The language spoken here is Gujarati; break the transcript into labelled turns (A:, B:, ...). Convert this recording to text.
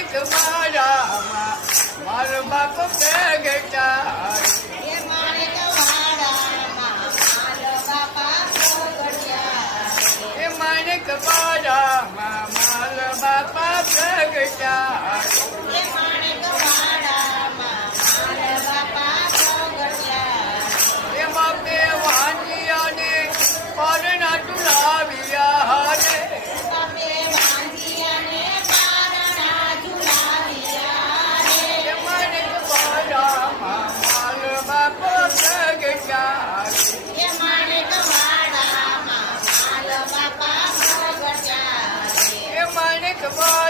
A: એક વાડામાં મારો બાપ પ્રગટા એ માણેક વાડામાં Come on.